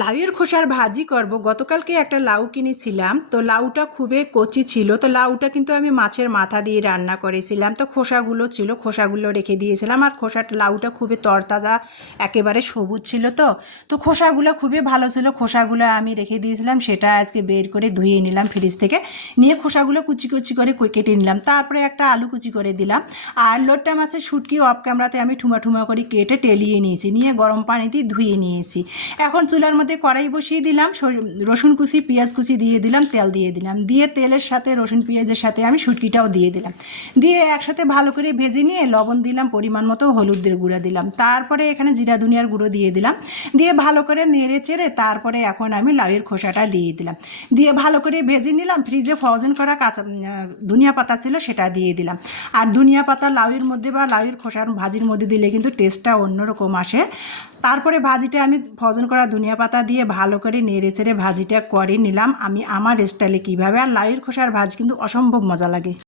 লাউয়ের খোসার ভাজি করব। গতকালকে একটা লাউ কিনেছিলাম, তো লাউটা খুবই কচি ছিল। তো লাউটা কিন্তু আমি মাছের মাথা দিয়ে রান্না করেছিলাম। তো খোসাগুলো ছিল, খোসাগুলো রেখে দিয়েছিলাম। আর লাউটা খুবই তরতাজা, একেবারে সবুজ ছিল। তো খোসাগুলো খুবই ভালো ছিল, খোসাগুলো আমি রেখে দিয়েছিলাম। সেটা আজকে বের করে ধুয়ে নিলাম ফ্রিজ থেকে, নিয়ে খোসাগুলো কুচি কুচি করে কেটে নিলাম। তারপরে একটা আলু কুচি করে দিলাম। আর লোট্টা মাছের শুটকি অফ ক্যামেরাতে আমি ঠুমা ঠুমা করে কেটে টেলিয়ে নিয়েছি, নিয়ে গরম পানি দিয়ে ধুয়ে নিয়েছি। এখন চুলার মধ্যে কড়াই বসিয়ে দিলাম, রসুন কুচি পেঁয়াজ কুচি দিয়ে দিলাম, তেল দিয়ে দিলাম, দিয়ে তেলের সাথে রসুন পেঁয়াজের সাথে আমি শুটকিটাও দিয়ে দিলাম, দিয়ে একসাথে ভালো করে ভেজে নিয়ে লবণ দিলাম, পরিমাণ মতো হলুদের গুঁড়া দিলাম, তারপরে এখানে জিরা ধনিয়ার গুঁড়ো দিয়ে দিলাম, দিয়ে ভালো করে নেড়ে চেড়ে তারপরে এখন আমি লাউয়ের খোসাটা দিয়ে দিলাম, দিয়ে ভালো করে ভেজে নিলাম। ফ্রিজে ফ্রোজেন করা কাঁচা ধনিয়া পাতা ছিল, সেটা দিয়ে দিলাম। আর ধনিয়া পাতা লাউয়ের মধ্যে বা লাউয়ের খোসার ভাজির মধ্যে দিলে কিন্তু টেস্টটা অন্যরকম আসে। তারপরে ভাজিটা আমি ফ্রোজেন করা ধনিয়া পাতা দিয়ে ভালো করে নেড়ে চেড়ে ভাজিটা করে নিলাম আমি আমার স্টাইলে কীভাবে। আর লাউয়ের খোসার ভাজি কিন্তু অসম্ভব মজা লাগে।